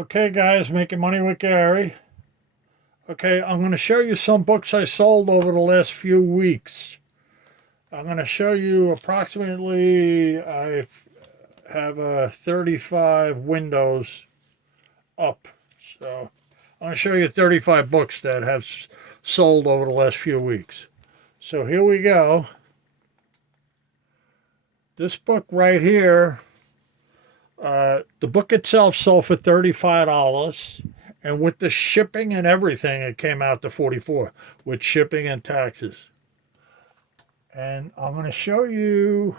Okay, guys, making money with Gary. Okay, I'm going to show you some books I sold over the last few weeks. I'm going to show you approximately, I have 35 windows up. So I'm going to show you 35 books that have sold over the last few weeks. So here we go. This book right here, the book itself sold for $35. And with the shipping and everything, it came out to 44 with shipping and taxes. And I'm going to show you,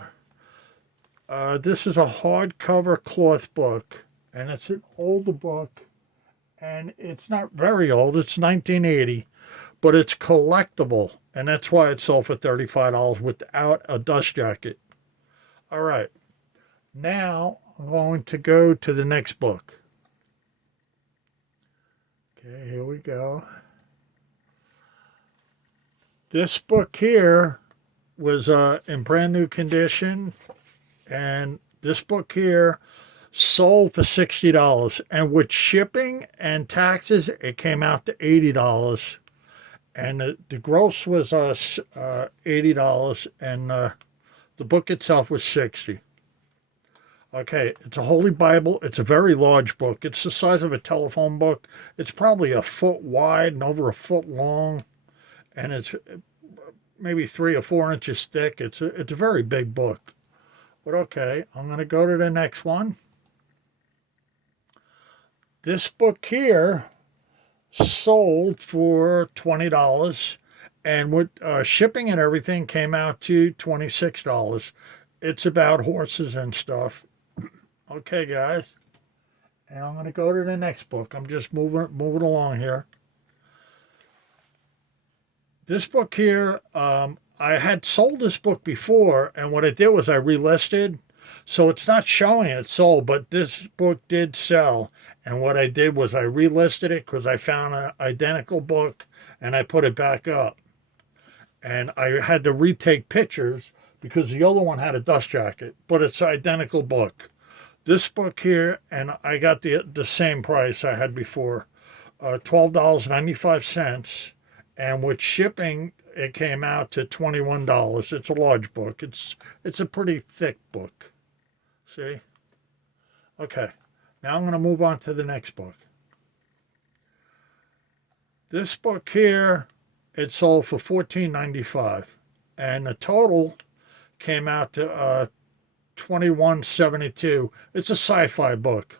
this is a hardcover cloth book, and it's an older book, and it's not very old. It's 1980, but it's collectible, and that's why it sold for $35 without a dust jacket. All right, now I'm going to go to the next book. Okay, here we go. This book here was in brand new condition, and this book here sold for $60. And with shipping and taxes, it came out to $80. And the gross was $80, and the book itself was $60. Okay, it's a Holy Bible. It's a very large book. It's the size of a telephone book. It's probably a foot wide and over a foot long, and it's maybe 3 or 4 inches thick. It's a very big book. But okay, I'm going to go to the next one. This book here sold for $20, and with shipping and everything came out to $26. It's about horses and stuff. Okay, guys, and I'm going to go to the next book. I'm just moving along here. This book here, I had sold this book before, and what I did was I relisted, so it's not showing it sold, but this book did sell. And what I did was I relisted it because I found an identical book, and I put it back up. And I had to retake pictures because the other one had a dust jacket, but it's an identical book. This book here, and I got the same price I had before, $12.95, and with shipping, it came out to $21. It's a large book. It's a pretty thick book. See? Okay. Now I'm going to move on to the next book. This book here, it sold for $14.95, and the total came out to $21.72. It's a sci-fi book.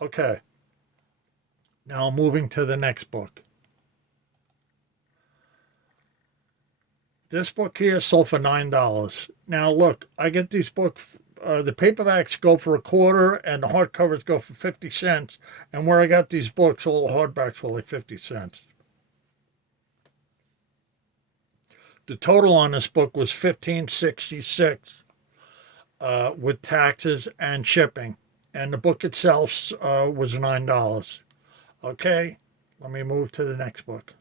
Okay. Now moving to the next book. This book here sold for $9. Now look, I get these books, the paperbacks go for a quarter and the hardcovers go for 50 cents. And where I got these books, all the hardbacks were like 50 cents. The total on this book was $15.66 with taxes and shipping. And the book itself was $9. Okay, let me move to the next book.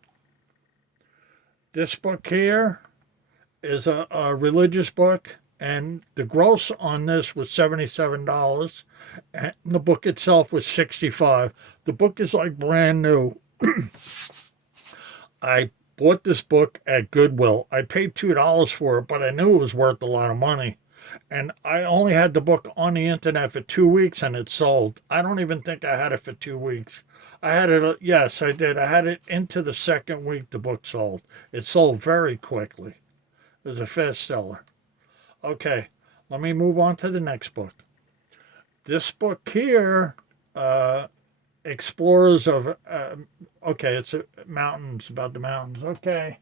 This book here is a religious book, and the gross on this was $77, and the book itself was $65. The book is like brand new. I bought this book at Goodwill. I paid $2 for it, but I knew it was worth a lot of money. And I only had the book on the internet for 2 weeks, and it sold. I don't even think I had it for 2 weeks. I had it, yes, I did. I had it into the second week the book sold. It sold very quickly. It was a fast seller. Okay, let me move on to the next book. This book here, Explorers of, okay, it's mountains, about the mountains. Okay,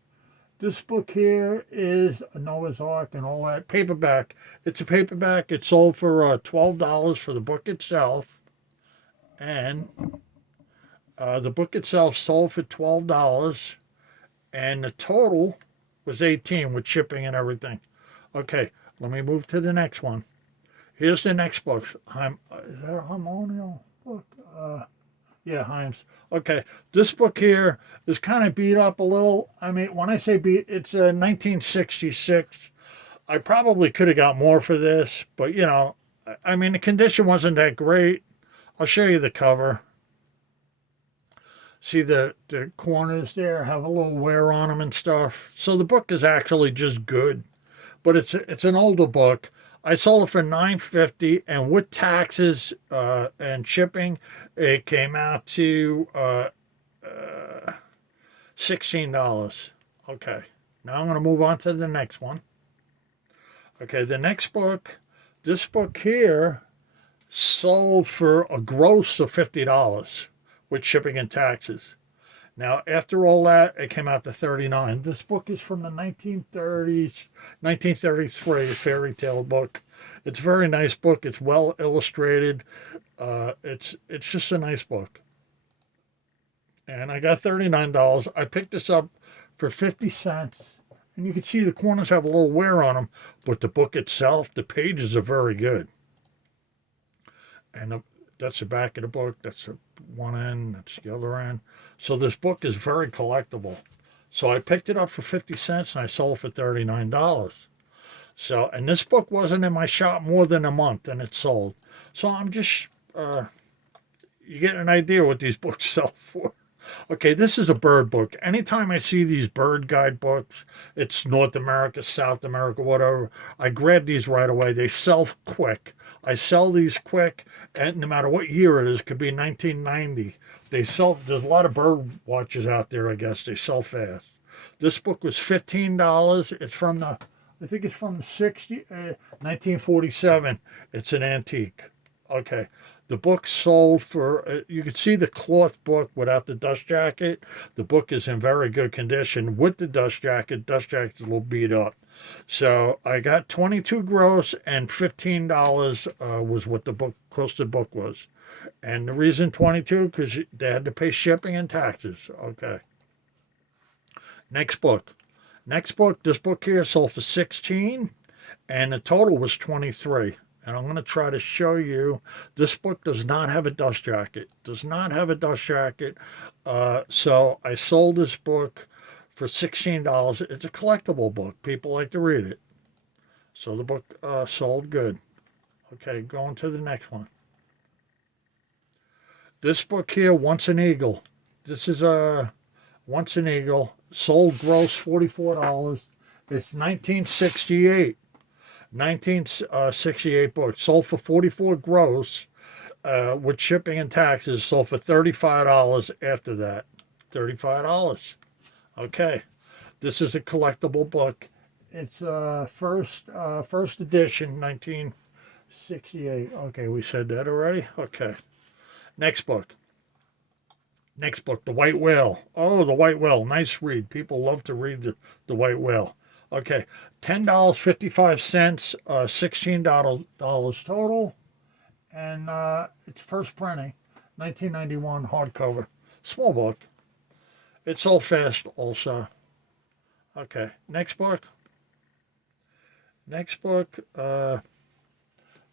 this book here is Noah's Ark and all that. Paperback. It's a paperback. It sold for $12 for the book itself. And the book itself sold for $12. And the total was $18 with shipping and everything. Okay, let me move to the next one. Here's the next book. Is that a Harmonial book? Yeah, Himes. Okay, this book here is kind of beat up a little. I mean, when I say beat, it's 1966. I probably could have got more for this, but you know, I mean, the condition wasn't that great. I'll show you the cover. See the corners there have a little wear on them and stuff. So the book is actually just good, but it's an older book. I sold it for $9.50, and with taxes and shipping, it came out to $16. Okay, now I'm going to move on to the next one. Okay, the next book, this book here sold for a gross of $50 with shipping and taxes. Now, after all that, it came out to 39. This book is from the 1930s, 1933, a fairy tale book. It's a very nice book. It's well illustrated. It's just a nice book. And I got $39. I picked this up for 50 cents. And you can see the corners have a little wear on them, but the book itself, the pages are very good. And that's the back of the book. That's the one end. That's the other end. So this book is very collectible. So I picked it up for 50 cents and I sold it for $39. So, and this book wasn't in my shop more than a month and it sold. So I'm just, you get an idea what these books sell for. Okay, this is a bird book. Anytime I see these bird guide books, it's North America, South America, whatever, I grab these right away. They sell quick. I sell these quick, and no matter what year it is, it could be 1990. They sell, there's a lot of bird watches out there, I guess. They sell fast. This book was $15. It's from the, I think it's from 1947. It's an antique. Okay. The book sold for, you can see the cloth book without the dust jacket. The book is in very good condition. With the dust jacket's a little beat up. So I got 22 gross and $15 was what the book, cost the book was. And the reason 22, because they had to pay shipping and taxes. Okay. Next book. This book here sold for 16 and the total was 23. And I'm going to try to show you. This book does not have a dust jacket. So I sold this book for $16. It's a collectible book. People like to read it. So the book sold good. Okay, going to the next one. This book here, Once an Eagle. This is a Once an Eagle. Sold gross $44. It's 1968. 1968 book. Sold for 44 gross with shipping and taxes. Sold for $35 after that. $35. Okay. This is a collectible book. It's first edition, 1968. Okay, we said that already. Okay. Next book, The White Whale. Oh, The White Whale. Nice read. People love to read the White Whale. Okay, $10.55, $16 total, and it's first printing, 1991 hardcover. Small book. It sold fast also. Okay, next book.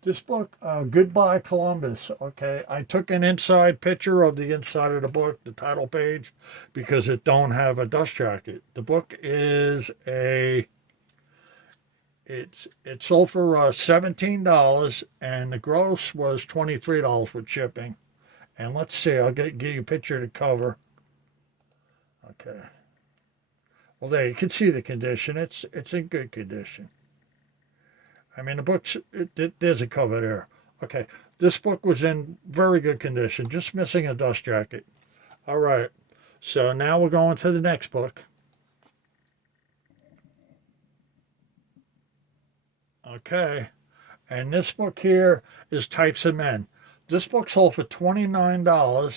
This book, Goodbye Columbus. Okay, I took an inside picture of the inside of the book, the title page, because it don't have a dust jacket. The book is it sold for $17, and the gross was $23 with shipping. And let's see, I'll get you a picture of the cover. Okay. Well, there you can see the condition. It's in good condition. I mean, the book's, there's a cover there. Okay, this book was in very good condition, just missing a dust jacket. All right, so now we're going to the next book. Okay, and this book here is Types of Men. This book sold for $29,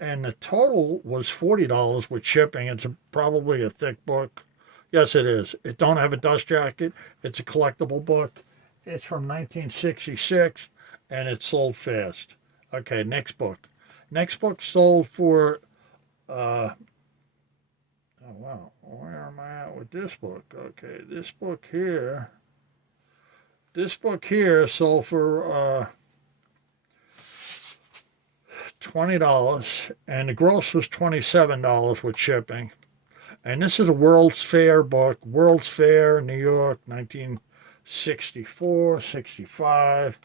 and the total was $40 with shipping. It's probably a thick book. Yes, it is. It don't have a dust jacket. It's a collectible book. It's from 1966, and it sold fast. Okay, next book. Next book sold for, oh, wow. Where am I at with this book? Okay, this book here sold for $20, and the gross was $27 with shipping. And this is a World's Fair book. World's Fair, New York, 1964, 65.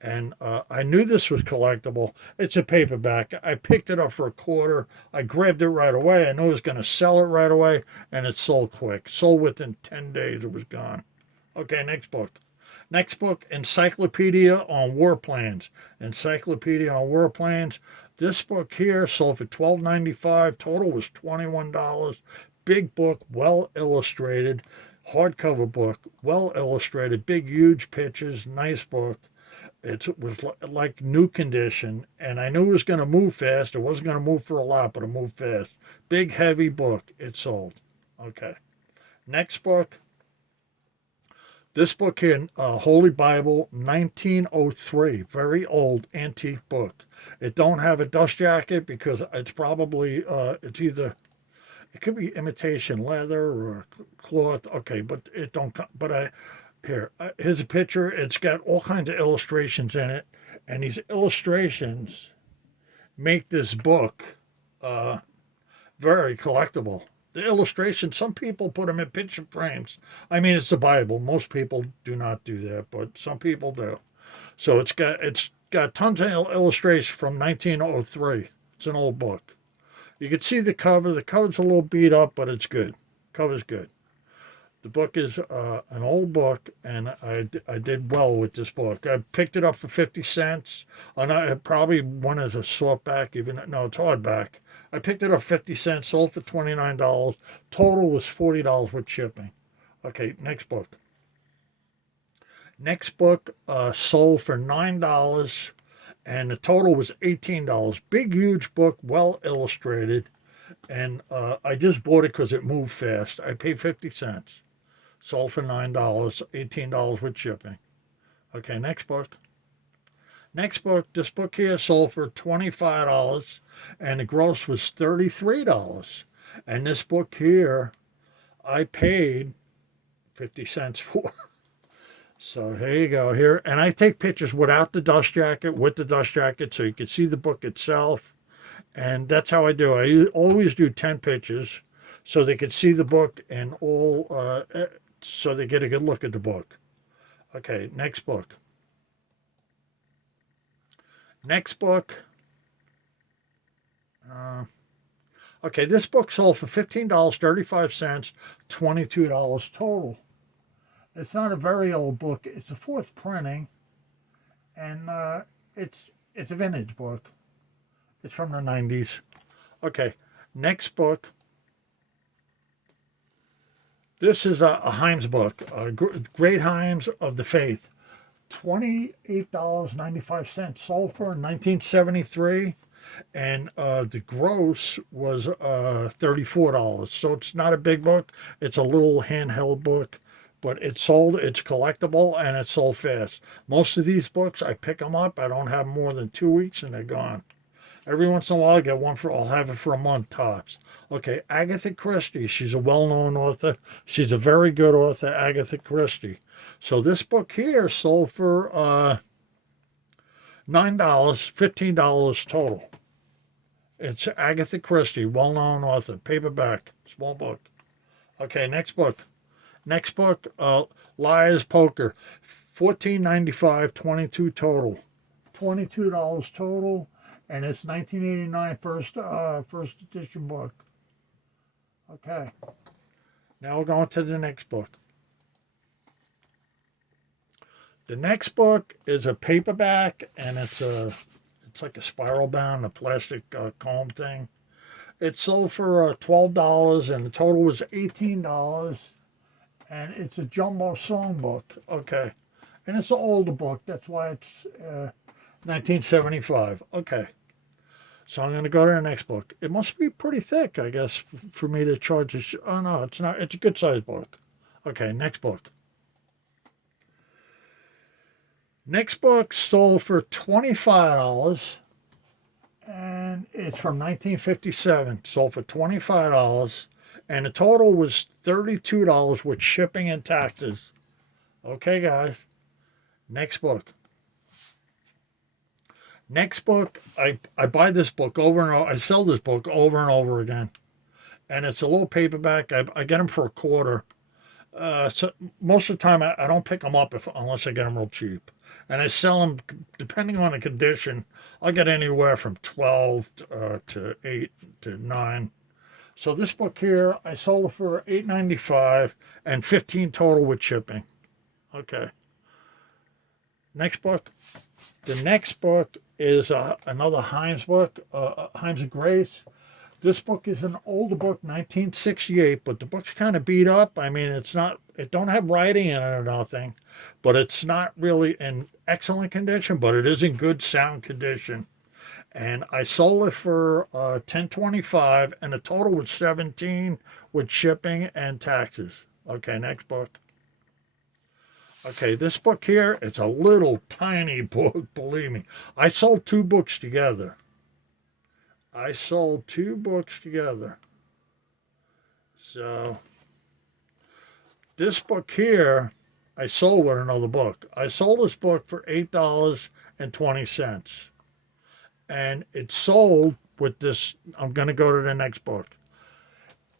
And I knew this was collectible. It's a paperback. I picked it up for a quarter. I grabbed it right away. I knew I was going to sell it right away, and it sold quick. Sold within 10 days, it was gone. Okay, next book. Next book, Encyclopedia on War Plans. Encyclopedia on War Plans. This book here sold for $12.95. Total was $21. Big book, well illustrated. Hardcover book, well illustrated. Big, huge pictures. Nice book. It was like new condition, and I knew it was going to move fast. It wasn't going to move for a lot, but it moved fast. Big, heavy book. It sold. Okay. Next book. This book here, Holy Bible, 1903. Very old, antique book. It don't have a dust jacket because it's probably, it's either, it could be imitation leather or cloth. Okay, but it don't, but here's a picture. It's got all kinds of illustrations in it, and these illustrations make this book very collectible. The illustrations, some people put them in picture frames. I mean, it's the Bible. Most people do not do that, but some people do. So it's got tons of illustrations from 1903. It's an old book. You can see the cover. The cover's a little beat up, but it's good. Cover's good. The book is an old book, and I did well with this book. I picked it up for 50 cents. And I probably went as a softback, even no, it's hardback. I picked it up 50 cents, sold for $29. Total was $40 with shipping. Okay, next book. Next book sold for $9, and the total was $18. Big, huge book, well illustrated, and I just bought it because it moved fast. I paid 50 cents. Sold for $9, $18 with shipping. Okay, next book. Next book, this book here sold for $25, and the gross was $33. And this book here, I paid 50 cents for. So here you go. Here, and I take pictures without the dust jacket, with the dust jacket, so you can see the book itself. And that's how I do. I always do 10 pictures, so they can see the book and all, so they get a good look at the book. Okay, next book. Next book. Okay, this book sold for $15.35, $22 total. It's not a very old book. It's a fourth printing, and it's a vintage book. It's from the 90s. Okay, next book. This is a Himes book, Great Himes of the Faith. $28.95 sold for in 1973, and the gross was $34. So it's not a big book. It's a little handheld book, but it's sold. It's collectible, and it's sold fast. Most of these books, I pick them up. I don't have more than 2 weeks, and they're gone. Every once in a while, I get one for, I'll have it for a month tops. Okay, Agatha Christie. She's a well-known author. She's a very good author, Agatha Christie. So this book here sold for $9, $15 total. It's Agatha Christie, well-known author, paperback, small book. Okay, next book. Next book, Liar's Poker, $14.95, $22 total. $22 total. And it's 1989 first edition book. Okay. Now we're going to the next book. The next book is a paperback, and it's like a spiral bound, a plastic comb thing. It sold for $12, and the total was $18. And it's a jumbo songbook. Okay. And it's an older book. That's why it's 1975. Okay. So I'm going to go to the next book. It must be pretty thick, I guess, for me to charge this. Oh, no, it's not. It's a good sized book. Okay, next book. Next book sold for $25, and it's from 1957. Sold for $25, and the total was $32 with shipping and taxes. Okay, guys. Next book. Next book, I buy this book over and over. I sell this book over and over again. And it's a little paperback. I get them for a quarter. So most of the time, I don't pick them up unless I get them real cheap. and I sell them depending on the condition. I'll get anywhere from 12 to 8 to 9. So this book here, I sold it for $8.95 and 15 total with shipping. Okay. Next book. The next book is another Himes book, Himes of Grace. This book is an older book, 1968, but the book's kind of beat up. I mean, it don't have writing in it or nothing, but it's not really in excellent condition, but it is in good sound condition. And I sold it for $10.25, and the total was 17 with shipping and taxes. Okay, next book. Okay, this book here, it's a little tiny book, believe me. I sold two books together. So, this book here, I sold with another book. I sold this book for $8.20. And it sold with this. I'm going to go to the next book.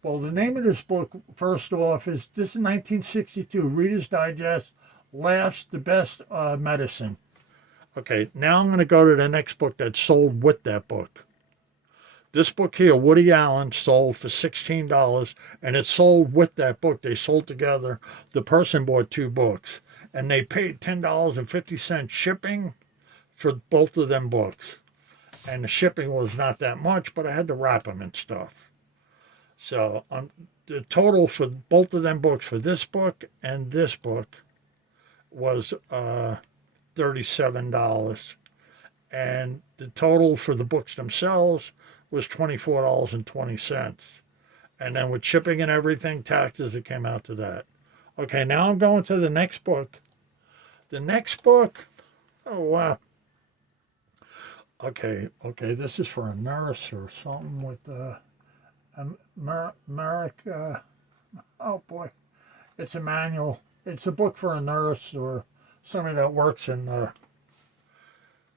Well, the name of this book, first off, this is 1962, Reader's Digest, Laughs the Best Medicine. Okay, now I'm going to go to the next book that sold with that book. This book here, Woody Allen, sold for $16, and it sold with that book. They sold together. The person bought two books, and they paid $10.50 shipping for both of them books. And the shipping was not that much, but I had to wrap them and stuff. So the total for both of them books, for this book and this book, was $37. And the total for the books themselves was $24.20. And then with shipping and everything, taxes, it came out to that. Okay, now I'm going to the next book. The next book, oh wow. Okay, this is for a nurse or something with America. Oh boy, it's a manual. It's a book for a nurse or somebody that works in.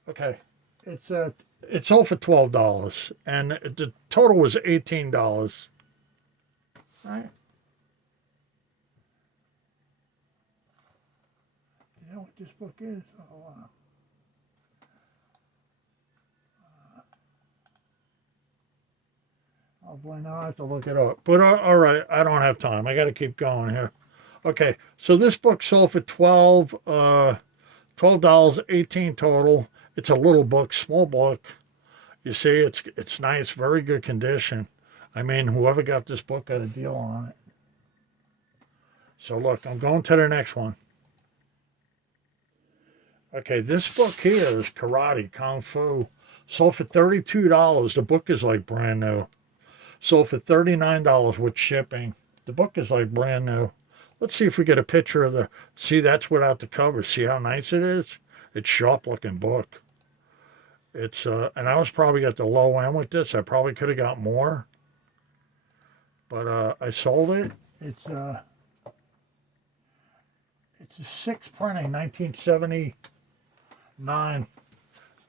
Okay, it's sold for $12, and the total was $18. Right? You know what this book is? Oh wow. Oh boy, now I have to look it up. But all right, I don't have time. I got to keep going here. Okay, so this book sold for $12, 18 total. It's a little book, small book. You see, it's nice, very good condition. I mean, whoever got this book got a deal on it. So look, I'm going to the next one. Okay, this book here is Karate Kung Fu. Sold for $32. The book is like brand new. Sold for $39 with shipping. The book is like brand new. Let's see if we get a picture of see, that's without the cover. See how nice it is? It's sharp looking book. It's, and I was probably at the low end with this. I probably could have got more. But I sold it. It's a 6 printing, 1979.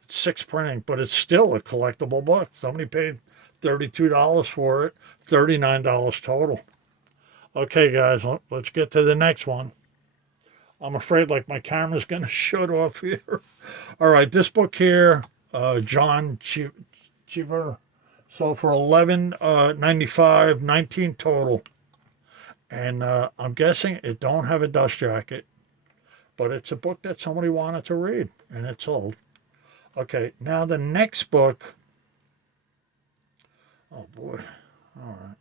It's 6 printing, but it's still a collectible book. Somebody paid $32 for it, $39 total. Okay, guys, let's get to the next one. I'm afraid like my camera's going to shut off here. All right, this book here, John Cheever, sold for $11.95, 19 total. And I'm guessing it don't have a dust jacket, but it's a book that somebody wanted to read, and it sold. Okay, now the next book. Oh boy. All right.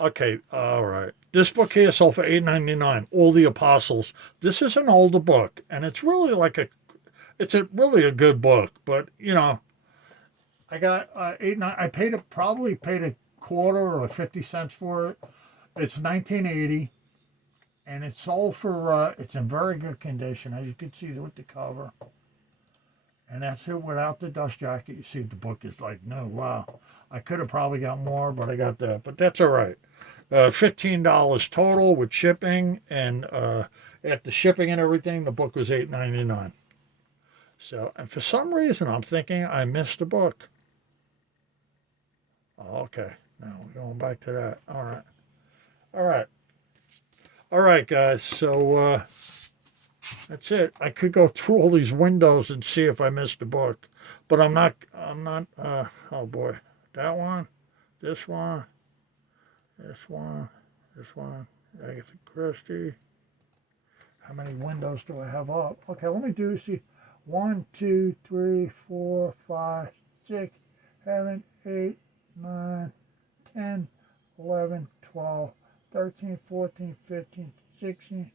Okay, all right. This book here sold for $8.99. All the Apostles. This is an older book, and it's really really a good book. But you know, I got I probably paid a quarter or 50 cents for it. It's 1980, and it's sold for. It's in very good condition, as you can see with the cover. And that's it without the dust jacket. You see the book is like, no, wow. I could have probably got more, but I got that. But that's all right. $15 total with shipping. And after shipping and everything, the book was $8.99. So, and for some reason, I'm thinking I missed a book. Oh, okay. Now we're going back to that. All right. All right. All right, guys. So That's it. I could go through all these windows and see if I missed a book, but I'm not. I'm not. Oh boy, that one, this one, this one, this one. Agatha Christie. How many windows do I have up? Okay, let me do see. 1, 2, 3, 4, 5, 6, 7, 8, 9, 10, 11, 12, 13, 14, 15, 16,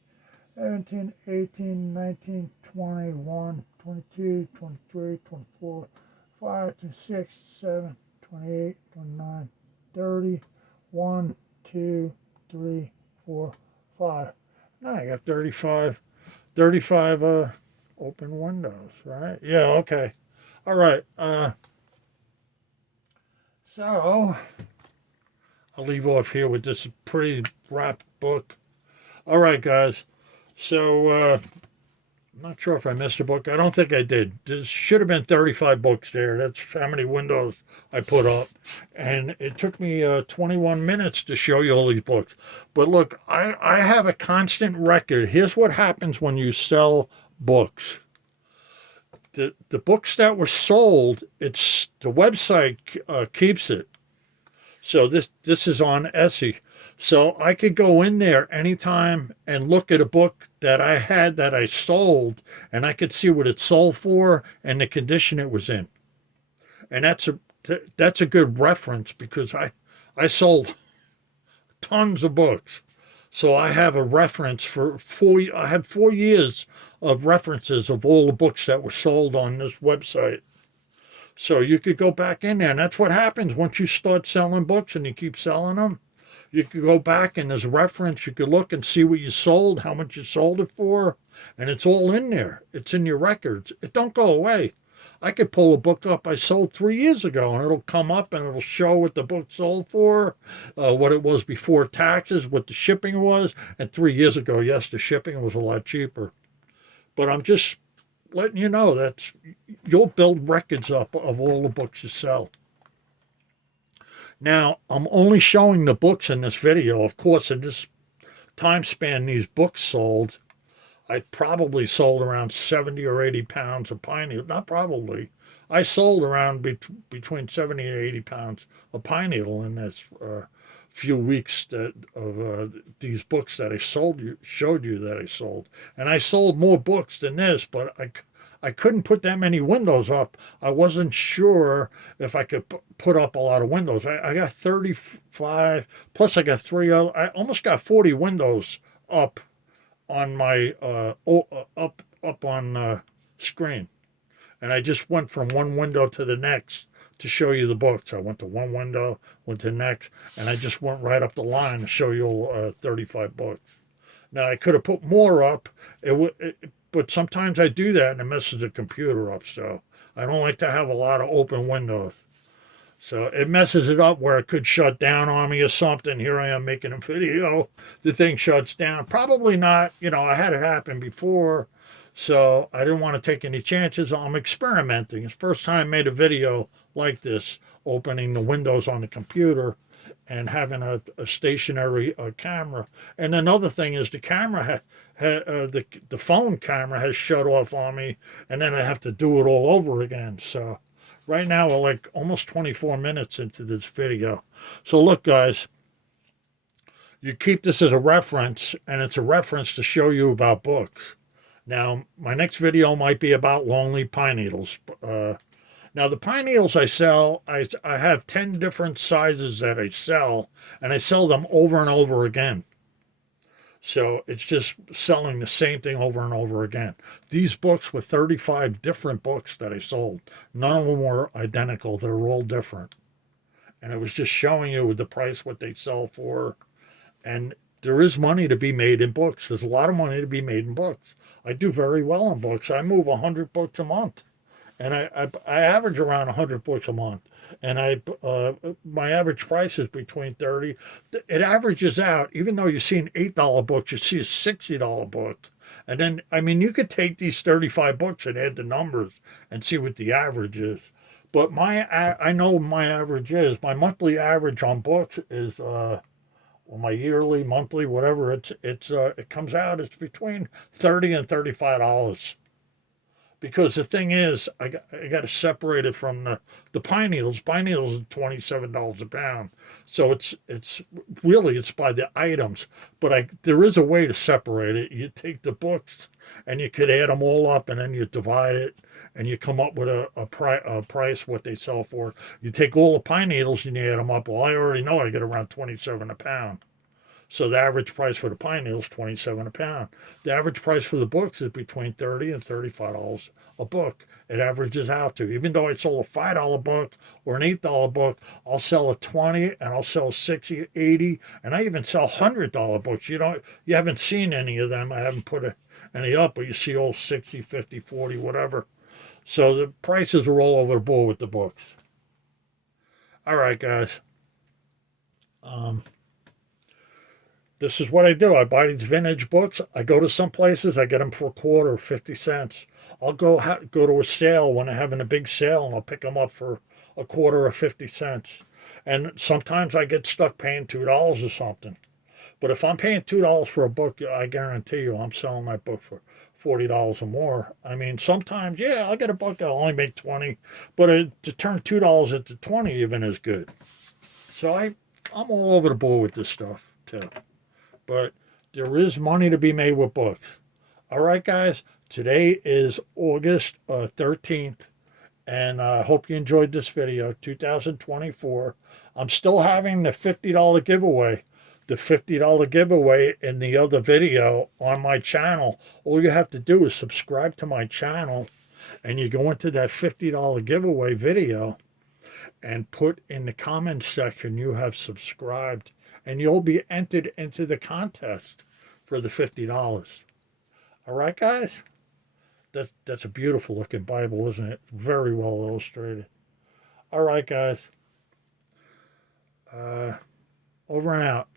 17, 18, 19, 21, 22, 23, 24, 5, 26, 7, 28, 29, 30, 1, 2, 3, 4, 5. Now I got 35, 35 open windows, right? Yeah, okay. All right. So I'll leave off here with this pretty wrapped book. All right, guys. So I'm not sure if I missed a book. I don't think I did. There should have been 35 books there. That's how many windows I put up. And it took me 21 minutes to show you all these books. But look, I have a constant record. Here's what happens when you sell books. The books that were sold, it's the website keeps it. So this is on Etsy. So I could go in there anytime and look at a book that I had that I sold, and I could see what it sold for and the condition it was in. And that's a good reference because I sold tons of books. So I have a reference for I have 4 years of references of all the books that were sold on this website. So you could go back in there, and that's what happens once you start selling books and you keep selling them. You could go back and there's a reference. You could look and see what you sold, how much you sold it for, and it's all in there. It's in your records. It don't go away. I could pull a book up I sold 3 years ago, and it'll come up and it'll show what the book sold for, what it was before taxes, what the shipping was. And 3 years ago, yes, the shipping was a lot cheaper. But I'm just letting you know that you'll build records up of all the books you sell. Now, I'm only showing the books in this video. Of course, in this time span these books sold, I probably sold around 70 or 80 pounds of pine needle. Not probably. I sold around between 70 and 80 pounds of pine needle in this few weeks of these books that I showed you that I sold. And I sold more books than this, but I couldn't put that many windows up. I wasn't sure if I could put up a lot of windows. I got 35, plus I got I almost got 40 windows up on my up on screen, and I just went from one window to the next to show you the books. I went to one window, went to the next, and I just went right up the line to show you 35 books. Now I could have put more up, but sometimes I do that and it messes the computer up. So I don't like to have a lot of open windows. So it messes it up where it could shut down on me or something. Here I am making a video. The thing shuts down. Probably not. I had it happen before. So I didn't want to take any chances. I'm experimenting. It's the first time I made a video like this, opening the windows on the computer and having a stationary camera. And another thing is the camera, the phone camera has shut off on me, and then I have to do it all over again. So right now we're like almost 24 minutes into this video. So look, guys, you keep this as a reference, and it's a reference to show you about books. Now, my next video might be about longleaf pine needles. Now, the pine needles I sell, I have 10 different sizes that I sell, and I sell them over and over again. So it's just selling the same thing over and over again. These books were 35 different books that I sold. None of them were identical. They were all different. And it was just showing you the price, what they sell for. And there is money to be made in books. There's a lot of money to be made in books. I do very well in books. I move 100 books a month. And I average around 100 books a month. And my average price is between 30. It averages out, even though you see an $8 book, you see a $60 book. And then, I mean, you could take these 35 books and add the numbers and see what the average is. But I know my average is, my monthly average on books is or my yearly, monthly, whatever. It comes out. It's between $30 and $35. Because the thing is, I got to separate it from the pine needles. Pine needles are $27 a pound, so it's really it's by the items. But there is a way to separate it. You take the books and you could add them all up, and then you divide it, and you come up with a price what they sell for. You take all the pine needles and you add them up. Well, I already know I get around 27 a pound. So the average price for the pine needle is 27 a pound. The average price for the books is between $30 and $35 a book. It averages out to. Even though I sold a $5 book or an $8 book, I'll sell a 20 and I'll sell 60, 80, and I even sell $100 books. You haven't seen any of them. I haven't put any up, but you see all 60, 50, 40, whatever. So the prices are all over the board with the books. All right, guys. This is what I do. I buy these vintage books. I go to some places. I get them for a quarter, 50 cents. I'll go to a sale when they're having a big sale, and I'll pick them up for a quarter or 50 cents. And sometimes I get stuck paying $2 or something. But if I'm paying $2 for a book, I guarantee you I'm selling that book for $40 or more. I mean, sometimes, yeah, I'll get a book. I'll only make 20, but to turn $2 into 20 even is good. So I'm all over the board with this stuff too. But there is money to be made with books. All right, guys. Today is August 13th, and I hope you enjoyed this video, 2024. I'm still having the $50 giveaway. The $50 giveaway in the other video on my channel. All you have to do is subscribe to my channel, and you go into that $50 giveaway video and put in the comments section you have subscribed, and you'll be entered into the contest for the $50. All right, guys? That's a beautiful looking Bible, isn't it? Very well illustrated. All right, guys. Over and out.